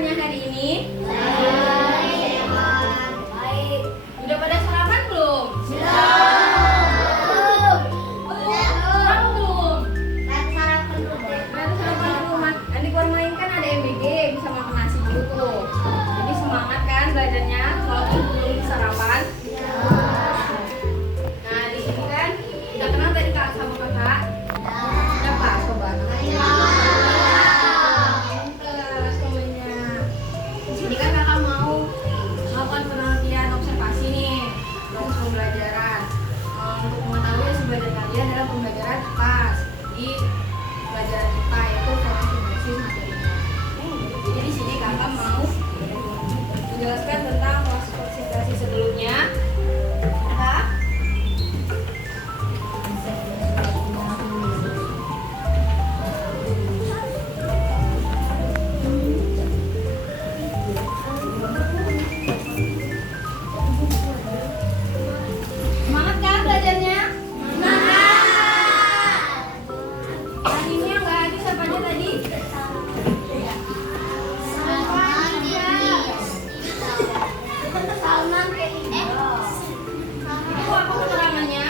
kabarnya hari ini? Sehat. Baik. Udah pada sarapan belum? Belum. Belum. Sarapan di rumah. Nanti keluar main kan ada MBG, bisa makan nasi dulu tuh. Jadi semangat kan belajarnya walaupun belum sarapan. Nah, di sini kan udah kenal tadi Kak sama Kakak? Udah Pak, coba. Ini kan kakak mau melakukan penelitian observasi nih proses pembelajaran. Untuk mengetahui hasil belajar kalian adalah pembelajaran pas di pelajaran IPA yaitu fotosintesis materinya. Jadi di sini kakak mau menjelaskan tentang proses fotosintesis sebelumnya. Kak? Semangat kan belajarnya? Semangat! Tadi ini yang nggak hadir siapa aja tadi? Ibu apa keterangannya?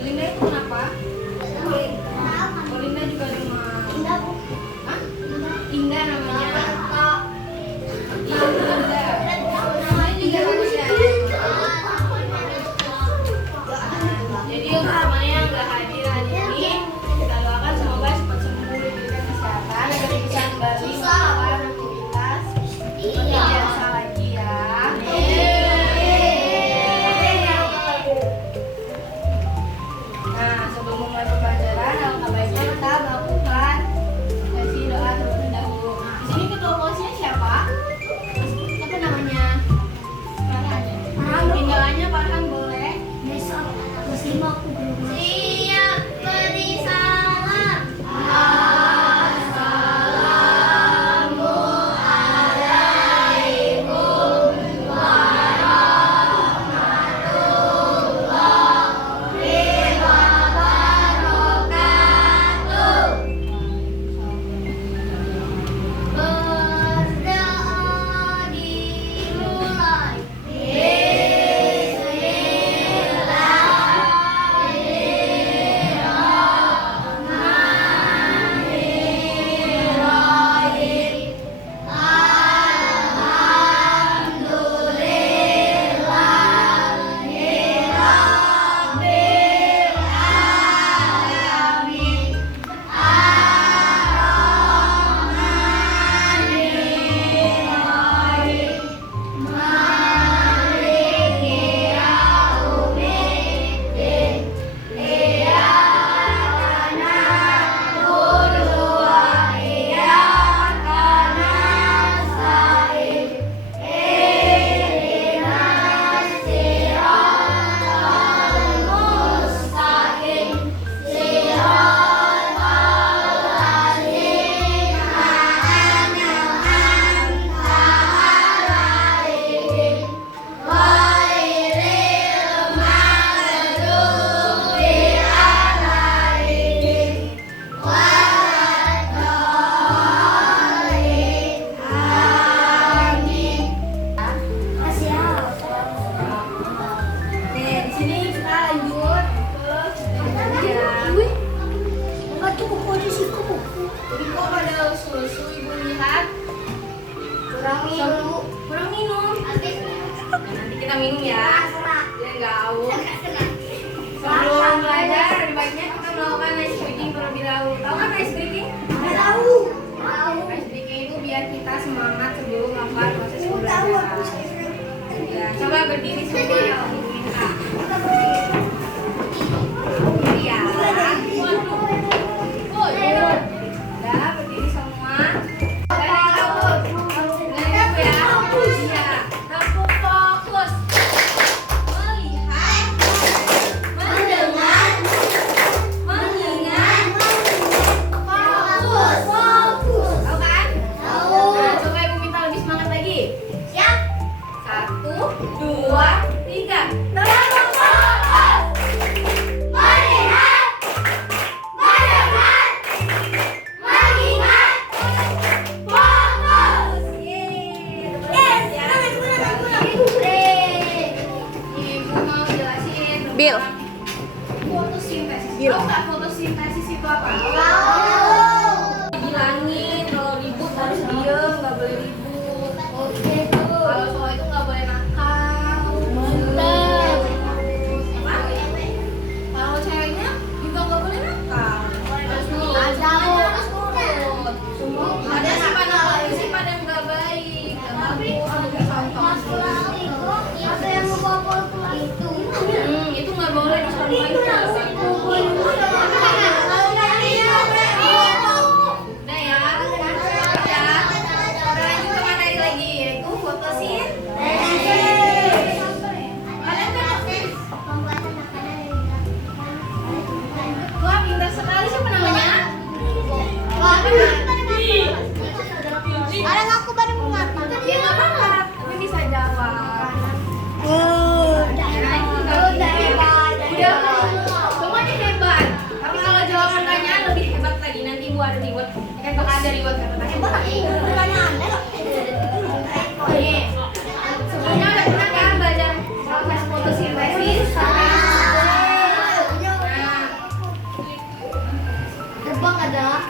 Linda itu kenapa? Oh, Linda juga demam. Hah? Indah namanya. Indah. Namanya juga bagus ya. Jadi untuk teman yang nggak hadir hari ini, kita doakan semoga cepat sembuh, diberikan kesehatan agar bisa kembali melakukan aktivitas seperti biasa lagi ya. Nah, sebelum memulai pembelajaran, alangkah baiknya kita melakukan sesi doa terlebih dahulu. Nah, di sini ketua kelasnya siapa? Apa namanya? Farhan. Tinggalannya Farhan boleh. Siap beri salam. Assalamualaikum warahmatullahi wabarakatuh. Berdoa dimulai. Kurang minum. Nah, nanti kita minum ya. Biar nggak haus. Sebelum belajar, lebih baiknya kita melakukan ice breaking terlebih dahulu. Tahu kan ice breaking? Tahu. Ice breaking itu biar kita semangat sebelum melakukan proses pembelajaran. Ya, coba berdiri semua. Berdiri ya. Udah berdiri semua. Satu, dua, tiga. Terlalu fokus. fotosintesis. Iya. Tahu nggak fotosintesis itu apa? Bilangin kalau ribut harus diem, nggak boleh ribut. Oke, Bu. Kalau cowok itu nggak boleh nakal. Mantap. Apa? Kalau ceweknya juga nggak boleh nakal. Harus nurut. Ada, Bu. Harus nurut. Ada sifat yang nggak baik, nggak bagus, nggak contoh. Apa yang mau itu? Itu nggak boleh disampaikan. Udah ya, Kita lanjut ke materi lagi, yaitu fotosintesis. Kalian kan, wah pintar sekali, siapa namanya? Orang aku baru mengapa? Ya nggak apa-apa, tapi bisa jawab. Udah hebat. Semuanya hebat. Tapi kalau jawaban pertanyaan lebih hebat lagi. Nanti buat reward. Kan bakal ada reward kata hebat. Nih, sebelumnya udah pernah kan belajar proses fotosintesis? Nah, Terbang ada.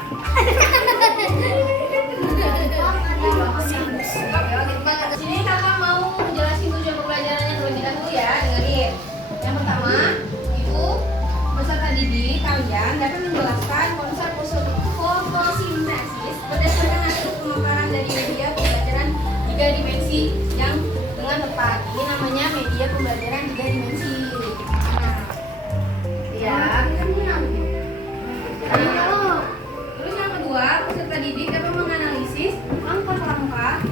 Sini kakak mau menjelaskan tujuan pembelajarannya terlebih dahulu ya. Dengerin. Yang pertama itu peserta didik kalian dapat menjelaskan konsep fotosintesis berdasarkan hasil pemaparan dari media pembelajaran 3 dimensi yang dengan tepat. Ini namanya media pembelajaran 3 dimensi. Ya. Terus yang kedua, peserta didik dapat menganalisis langkah-langkah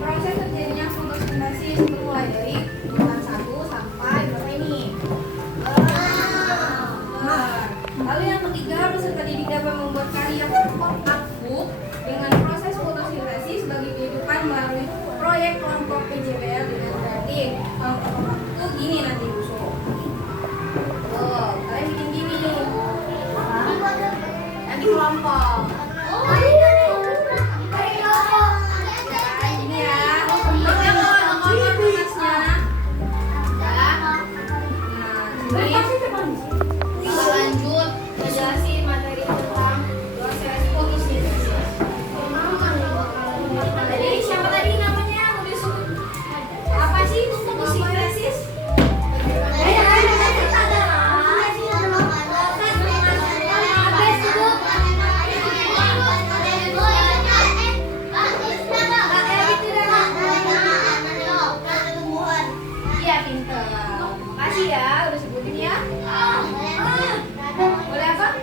proses terjadinya fotosintesis itu mulai dari urutan 1 sampai berapa ini? Lalu yang ketiga, peserta didik dapat membuat karya output dengan proses fotosintesis bagi kehidupan melalui proyek kelompok PJBL dengan berarti kelompok itu gini nanti busuk. Kalian bikin gini nih. Nanti kelompok. Ini ya. Ada nomor kertasnya. Nah, ini kita lanjut ngejelasin materi tentang proses fotosintesis. Tadi siapa tadi namanya? Mau disebut apa sih itu fotosintesis? Iya pinter. Makasih ya udah sebutin ya. Boleh apa?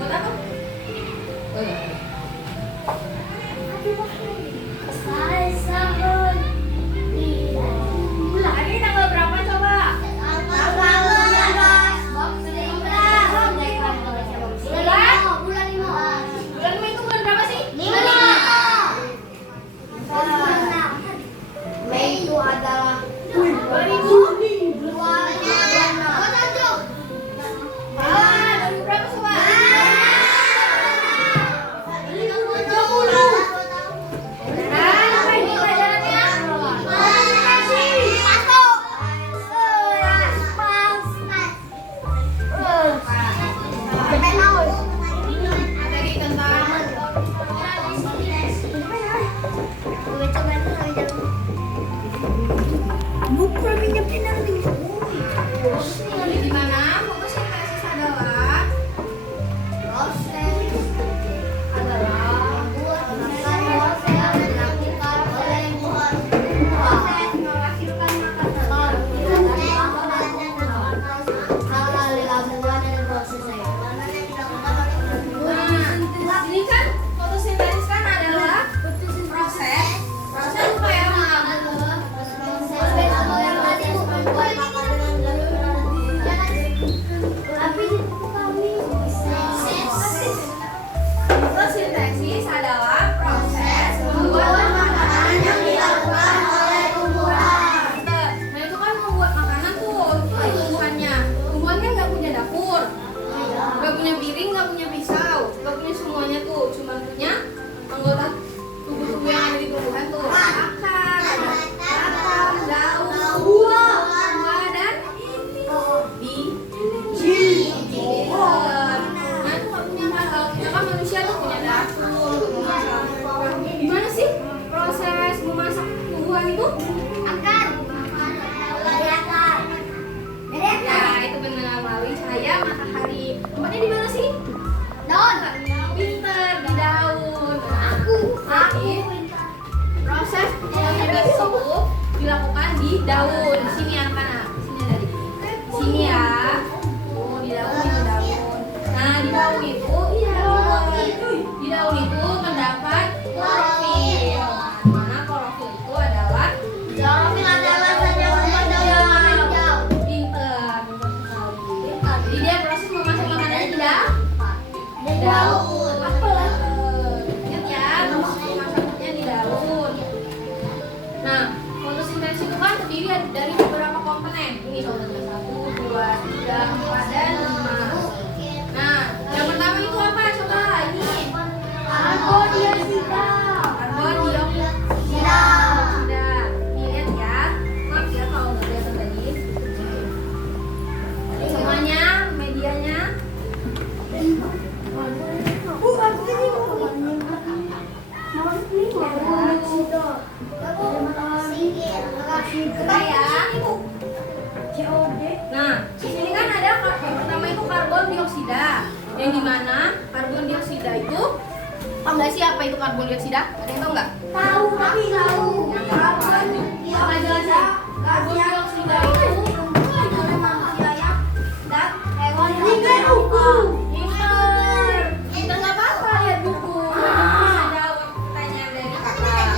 Buat apa? Oh iya. Hari ini tanggal berapa coba? Bulan Mei itu bulan berapa sih? Mei itu adalah 2000. Berapa coba? Apa ini pelajarannya? Materi tentang jadi gimana? Fotosintesis adalah ini kan fotosintesis kan adalah proses supaya Tempatnya di mana sih? Daun. Pinter, di daun. Nah, Aku jadi proses fotosintesa itu dilakukan di daun. Di sini anak-anak. Sini tadi. Sini ya. Oh, di daun itu daun. Nah, di daun itu di daun itu terdapat klorofil. Nah, di mana klorofil itu adalah Klorofil adalah senyawa pada warna hijau. pinter sekali. Jadi dia proses memasak makanannya di daun. Daun. Ingat ya, proses memasaknya di daun. Nah, fotosintesis itu kan terdiri dari beberapa komponen. Ini contohnya 1, 2, 3, 4, dan 5. Nah, yang pertama itu apa? Coba ini. Karbon dioksida. Karbon dioksida. Nih lihat ya. Maaf ya kalau nggak kelihatan tadi. Semuanya medianya. Kita ya. Nah, di sini kan ada yang pertama itu karbon dioksida. Yang dimana karbon dioksida itu tahu nggak sih apa itu karbon dioksida? Ada yang tahu nggak? Tahu, tapi tahu. Yang apa? Apa jelasnya? Karbon dioksida itu oleh manusia ya dan hewan yang pinter. berukur. Kita nggak apa-apa lihat buku. Bisa jawab pertanyaan dari kakak.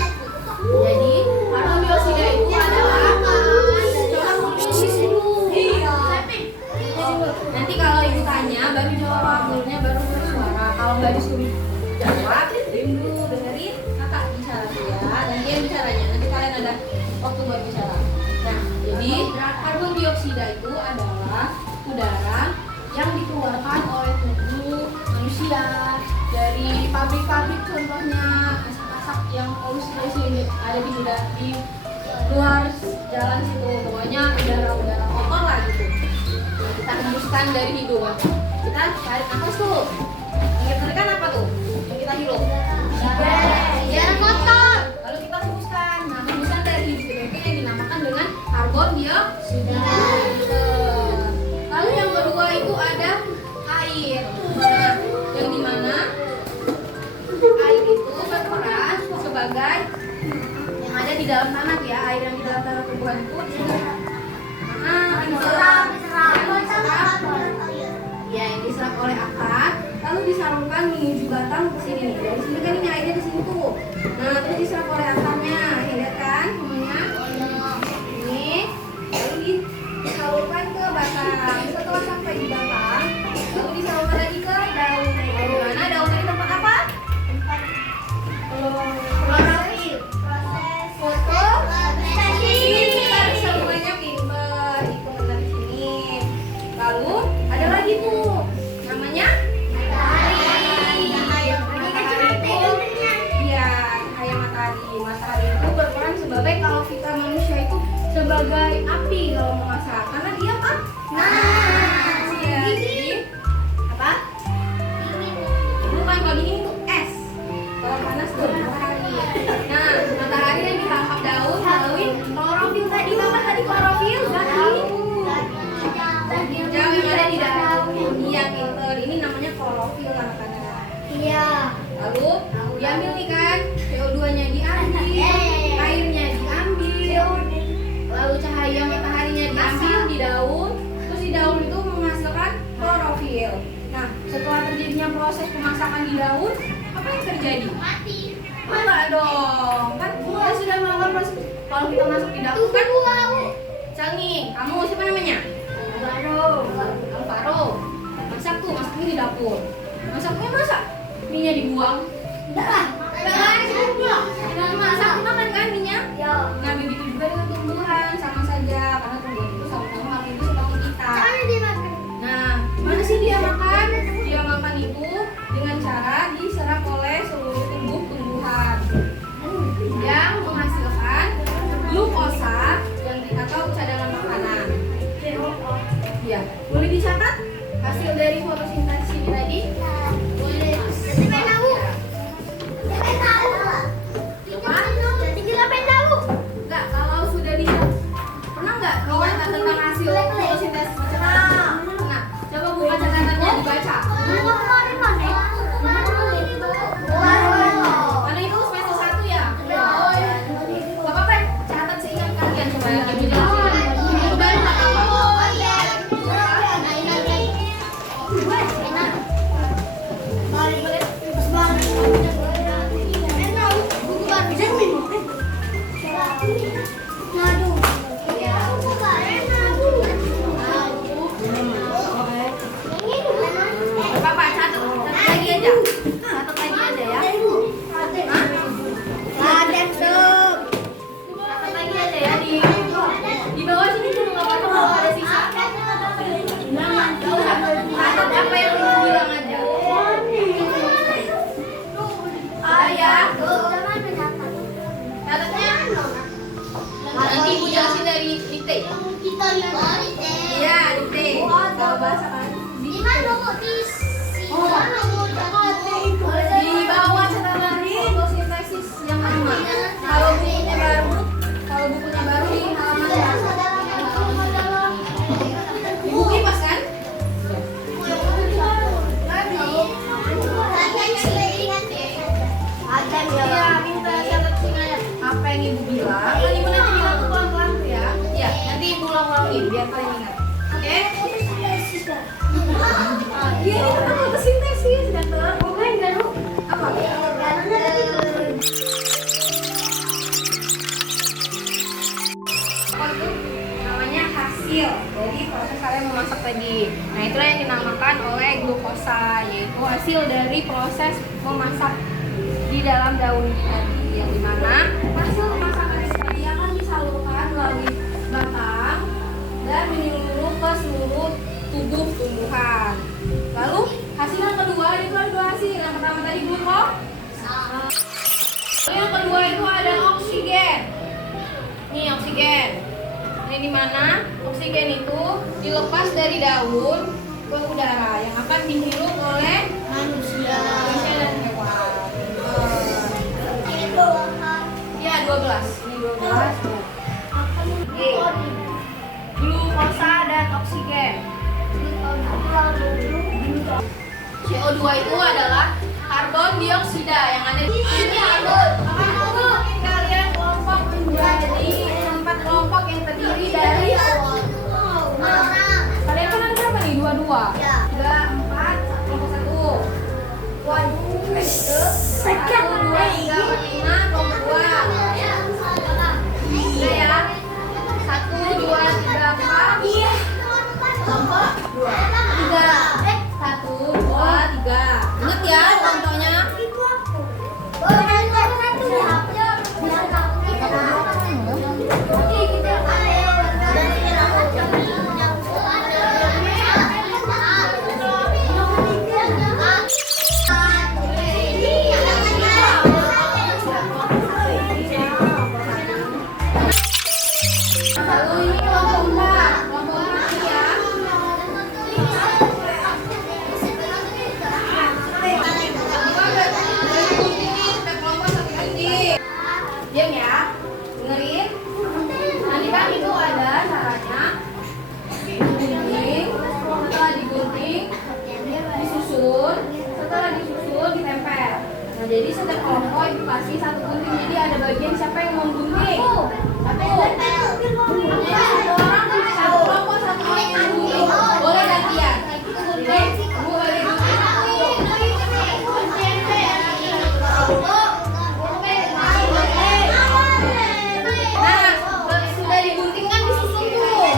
Jadi karbon dioksida itu adalah nanti kalau ibu tanya baru jawab akhirnya baru bersuara. Kalau nggak disuruh jawab, diam dulu dengerin kakak bicara ya. Gantian bicaranya. Nanti kalian ada waktu buat bicara. Nah, jadi karbon dioksida itu adalah udara yang dikeluarkan oleh tubuh manusia dari pabrik-pabrik, contohnya asap-asap yang polusi ada di luar jalan situ. Pokoknya udara-udara kotor lah gitu. Kita hembuskan dari hidung. Kita tarik nafas tuh. Yang kita tarikan apa tuh? Yang kita hirup. Udara kotor. Lalu kita hembuskan. Nah, hembusan dari hidung itu yang dinamakan dengan karbon dioksida. Lalu yang kedua itu ada air. Nah, yang dimana air itu berperan sebagai yang ada di dalam tanah ya. Air yang di dalam tanah tumbuhan itu ya, yang diserap oleh akar, lalu disalurkan menuju batang ke sini. Dari sini kan ini airnya di sini tuh. Nah, terus diserap oleh akarnya, ya lihat kan semuanya. Ini, lalu disalurkan ke batang. Setelah sampai di batang, lalu disalurkan lagi ke daun. Lalu mana daun tadi tempat apa? Klorofil. Foto. Fotosintesis. Pintar, semuanya pintar. Ikut dari sini. Lalu ada lagi tuh, namanya matahari. Iya, cahaya matahari. Matahari itu berperan sebagai kalau kita manusia itu sebagai api kalau memasak, karena dia apa? Panas. Iya. Jadi apa? Bukan, kalau dingin itu es. Kalau panas tuh matahari. Nah, matahari yang ditangkap daun melalui klorofil tadi. Apa tadi klorofil? Hijau yang ada di daun. Iya, pinter. Ini namanya klorofil anak-anak. Iya. Lalu diambil nih kan, CO2-nya diambil, airnya diambil, lalu cahaya mataharinya diambil di daun, terus di daun itu menghasilkan klorofil. Nah, setelah terjadinya proses pemasakan di daun, apa yang terjadi? Mati. Enggak dong, kan dia sudah melakukan proses. Kalau kita masuk di dapur kan, misal nih, kamu siapa namanya? Alvaro. Masak tuh, masaknya di dapur. Masaknya masak, minyak dibuang. Enggak lah. Dengan masak makan kan minyak. Ya. Nah, begitu juga dengan tumbuhan, sama saja karena tumbuhan itu sama-sama hal itu seperti kita. Caranya dimakan. Nah, mana sih dia makan? Dia makan itu dengan cara diserap oleh seluruh tubuh tumbuhan yang menghasilkan glukosa yang atau cadangan makanan. Ya, boleh dicatat hasil dari fotosintesis ini tadi? Boleh. Jadi pengen tahu. Pengen tahu. Jadi kita pengen tahu. Enggak, kalau sudah lihat. Pernah enggak dicatat tentang hasil fotosintesis? Nah, coba buka catatannya dibaca. tadi. Nah, itulah yang dinamakan oleh glukosa, yaitu hasil dari proses memasak di dalam daun tadi, yang dimana hasil pemasakan tadi akan disalurkan melalui batang dan menyeluruh ke seluruh tubuh tumbuhan. Lalu hasil yang kedua itu ada dua hasil. Yang pertama tadi glukosa. Yang kedua itu ada oksigen. Nih oksigen. Ini dimana oksigen itu dilepas dari daun ke udara yang akan dihirup oleh manusia dan hewan. Ya 12. Ini 12. Oke. Glukosa dan oksigen. CO2 itu adalah karbon dioksida yang ada di sini. Kalian kelompok menjadi 4 kelompok yang terdiri dari kalian kan ada berapa nih? 22. 3, 4, kelompok 1. Waduh, 1, 2, 3, 4, 5, kelompok 2. Udah ya. 1, 2, 3, 4. Iya. Kelompok 2. 3. 1, 2, 3. Ingat ya contohnya. Lalu ini kelompok 4. Kelompok 4 ini ya. Diam ya, dengerin. Nanti kan itu ada caranya digunting, setelah digunting disusun, setelah disusun ditempel. Nah jadi setiap kelompok itu pasti satu gunting. Jadi ada bagian siapa yang mau gunting? Satu. Jadi satu orang satu kelompok satu orang yang gunting. Boleh gantian. Gunting, boleh gunting. Nah, sudah digunting kan disusun tuh.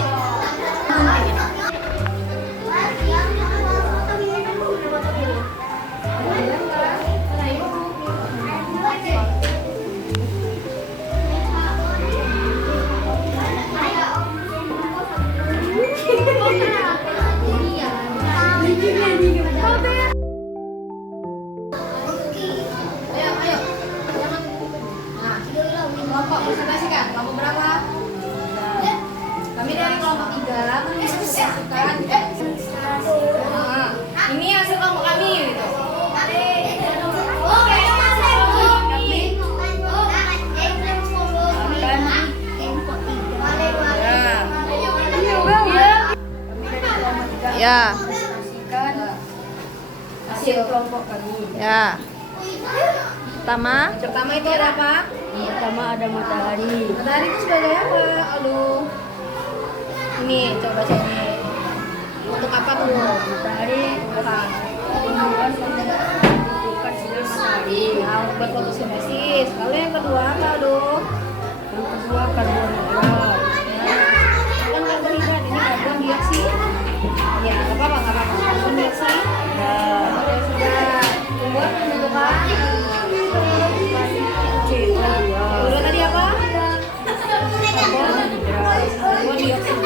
Ayo, ayo. Jangan. Nah, kelompok presentasikan. Kelompok berapa? Kami dari kelompok 3 menpresentasikan. Nah, ini hasil kelompok kami gitu. Ya, Presentasikan hasil kelompok kami. ya. Pertama itu ada apa? Pertama ada matahari. Matahari itu sebagai apa? Aduh. Ini coba baca ini. Untuk apa tuh? Matahari Bukan. bukan sinar matahari. Nah, buat fotosintesis. Lalu yang kedua apa, aduh? Yang kedua karbohidrat. Bukan karbohidrat, ini karbon dioksid. Ya, nggak apa-apa. Karbon dioksid. Ya, Sudah. Tumbuhan menentukan. Kedua tadi apa? Karbon dioksid.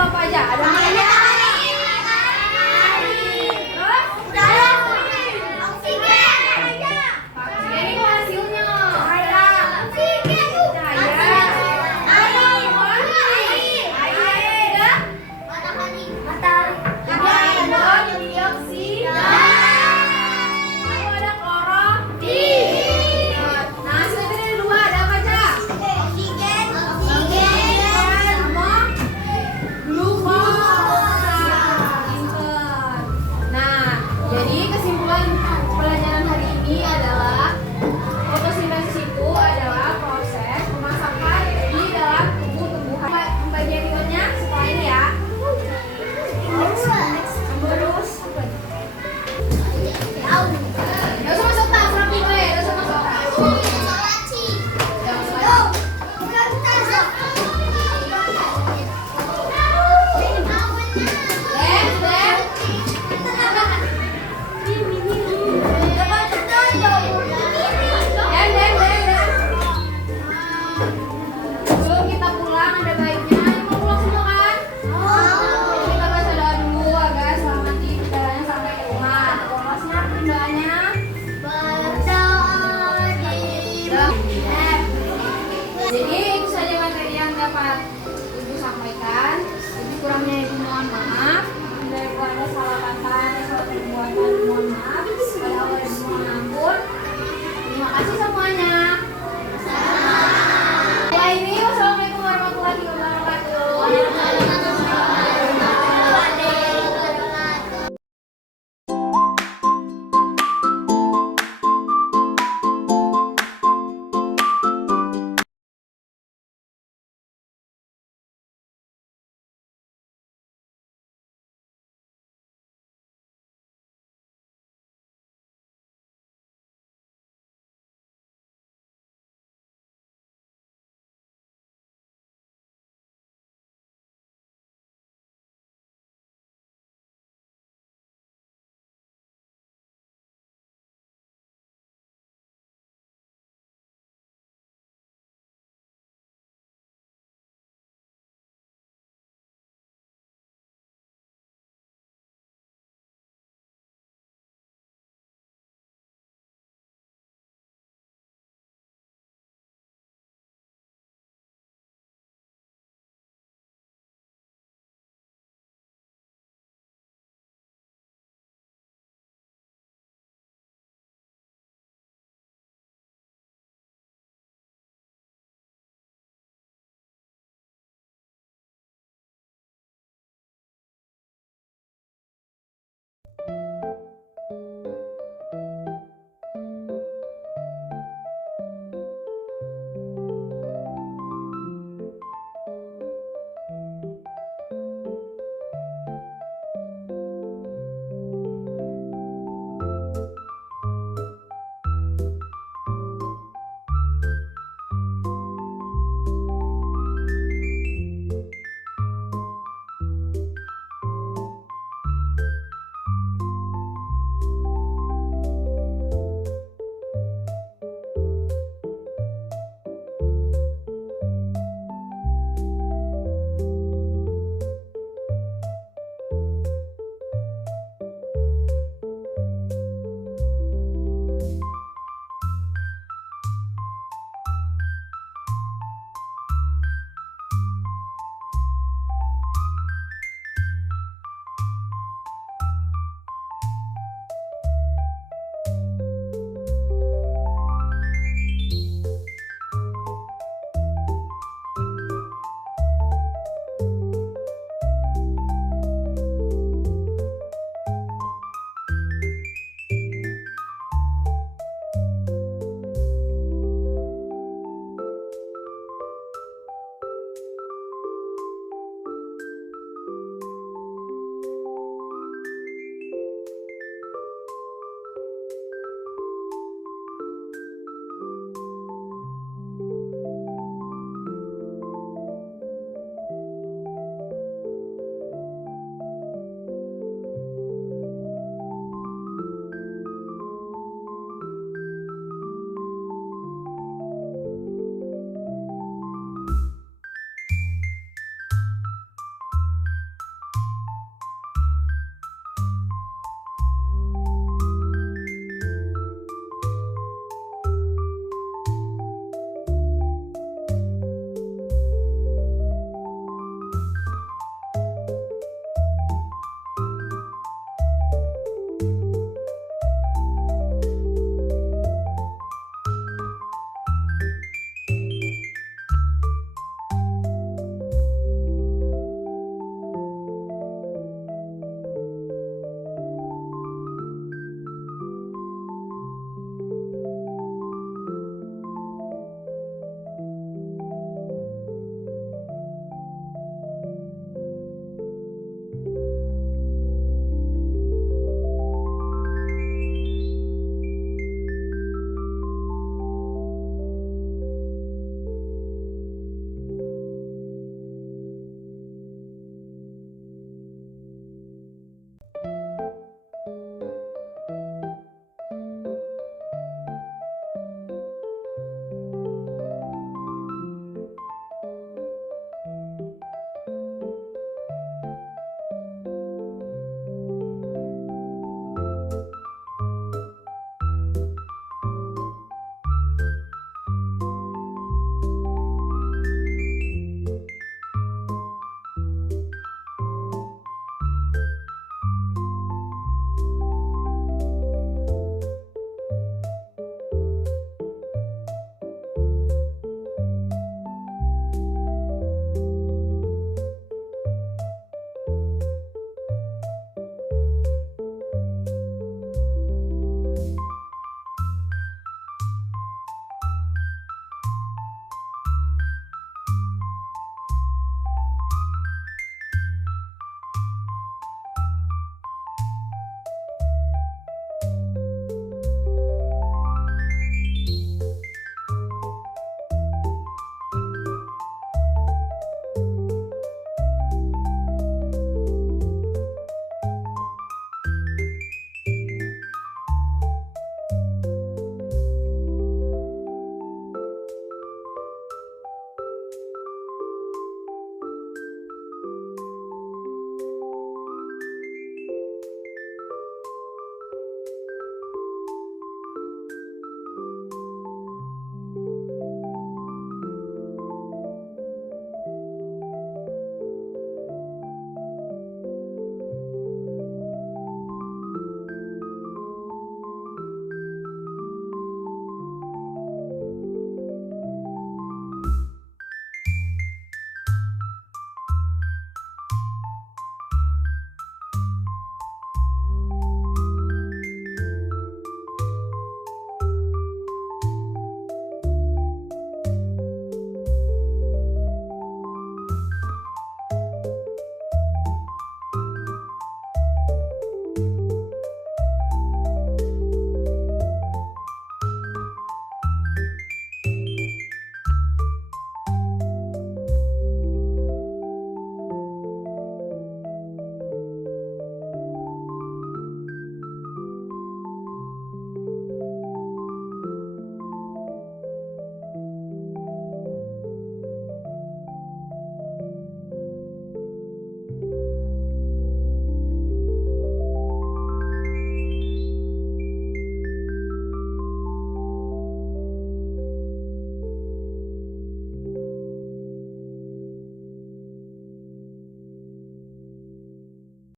apa aja? Ada